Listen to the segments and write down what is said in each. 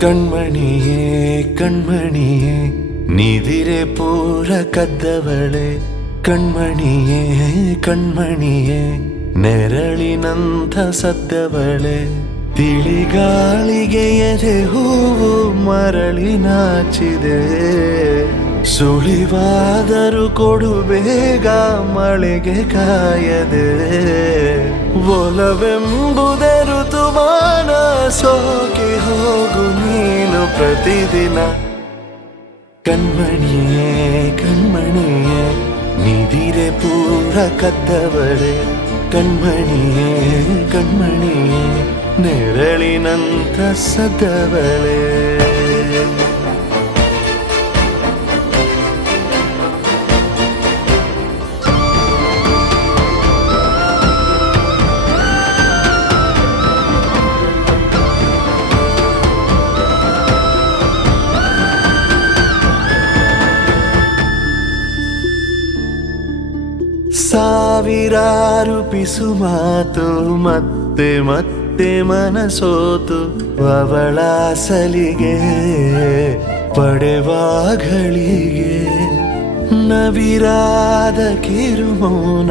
ಕಣ್ಮಣಿಯೇ ಕಣ್ಮಣಿಯೇ ನಿದಿರೆ ಪೂರ ಕದ್ದವಳೆ ಕಣ್ಮಣಿಯೇ ಕಣ್ಮಣಿಯೇ ನೆರಳಿನಂಥ ಸದ್ದವಳೆ ತಿಳಿಗಾಳಿಗೆ ಎದೆ ಹೂವು ಮರಳಿ ನಾಚಿದೆ ಸುಳಿವಾದರೂ ಕೊಡು ಬೇಗ ಮಳೆಗೆ ಕಾಯದೆ ಒಲವೆಂಬುದೇ ಋತುಮಾನ ಸೋಕಿ ಹೋಗು ನೀನು ಪ್ರತಿದಿನ ಕಣ್ಮಣಿಯೇ ಕಣ್ಮಣಿಯೇ ನಿದಿರೆ ಪೂರ ಕದ್ದವಳೆ ಕಣ್ಮಣಿಯೇ ಕಣ್ಮಣಿಯೇ ನೆರಳಿನಂಥ ಸದ್ದವಳೆ ಸಾವಿರಾರು ಪಿಸು ಮಾತು ಮತ್ತೆ ಮತ್ತೆ ಮನಸೋತು ಅವಳ ಸಲಿಗೆ ಪಡೆವಾಗಳಿಗೆ ನವಿರಾದ ಕಿರುಮೌನ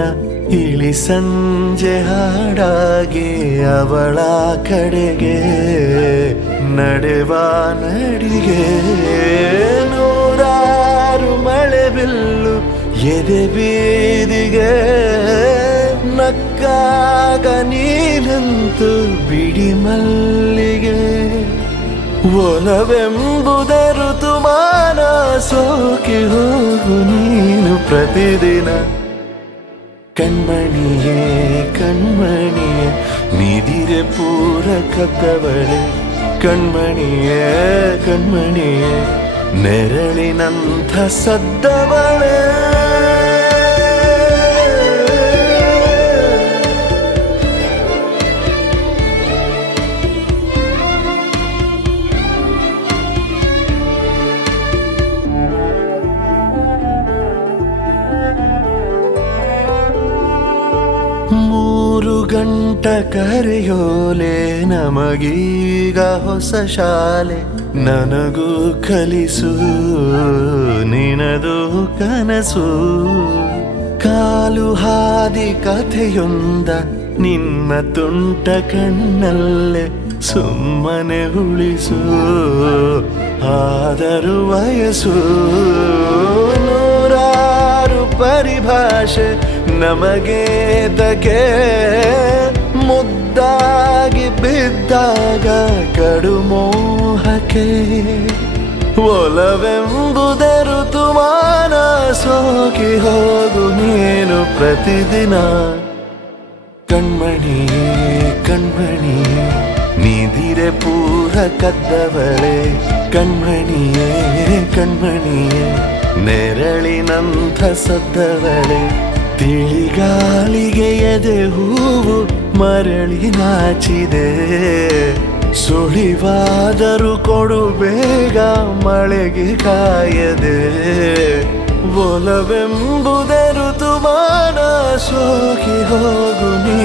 ಇಳಿ ಸಂಜೆ ಹಾಡಾಗಿ ಅವಳ ಕಡೆಗೆ ನಡೆವ ನಡಿಗೆ ನೂರಾರು ಮಳೆ ಬಿಲ್ಲು ಎದೆ ಬೀದಿಗೆ ನಕ್ಕಾಗ ನೀನಂತು ಬಿಡಿ ಮಲ್ಲಿಗೆ ಒಲವೆಂಬುದೇ ಋತುಮಾನ ಸೋಕಿ ಹೋಗು ನೀನು ಪ್ರತಿದಿನ ಕಣ್ಮಣಿಯೇ ಕಣ್ಮಣಿಯೇ ನಿದಿರೆ ಪೂರ ಕದ್ದವಳೆ ಕಣ್ಮಣಿಯೇ ಕಣ್ಮಣಿಯೇ ನೆರಳಿನಂಥ ಸದ್ದವಳೆ ಮೂರು ಗಂಟ ಕರೆಯೋಲೆ ನಮಗೀಗ ಹೊಸ ಶಾಲೆ ನನಗೂ ಕಲಿಸು ನಿನದು ಕನಸು ಕಾಲು ಹಾದಿ ಕಥೆಯೊಂದ ನಿನ್ನ ತುಂಟ ಕಣ್ಣಲ್ಲೇ ಸುಮ್ಮನೆ ಉಳಿಸು ಆದರೂ ವಯಸ್ಸು ನೂರಾರು ಪರಿಭಾಷೆ ನಮಗೆ ತಗೆ ಮುದ್ದಾಗಿ ಬಿದ್ದಾಗ ಕಡು ಮೋಹಕ್ಕೆ ಒಲವೆಂಬುದೇ ಋತುಮಾನ ಸೋಕಿ ಹೋಗು ನೀನು ಪ್ರತಿದಿನ ಕಣ್ಮಣಿಯೇ ಕಣ್ಮಣಿಯೇ ನಿದಿರೆ ಪೂರ ಕದ್ದವಳೆ ಕಣ್ಮಣಿಯೇ ಕಣ್ಮಣಿಯೇ ನೆರಳಿನಂಥ ಸದ್ದವಳೆ ತಿಳಿಗಾಳಿಗೆ ಎದೆ ಹೂವು ಮರಳಿ ನಾಚಿದೆ ಸುಳಿವಾದರೂ ಕೊಡು ಬೇಗ ಮಳೆಗೆ ಕಾಯದೆ ಒಲವೆಂಬುದೇ ಋತುಮಾನ ಸೋಕಿ ಹೋಗು ನೀ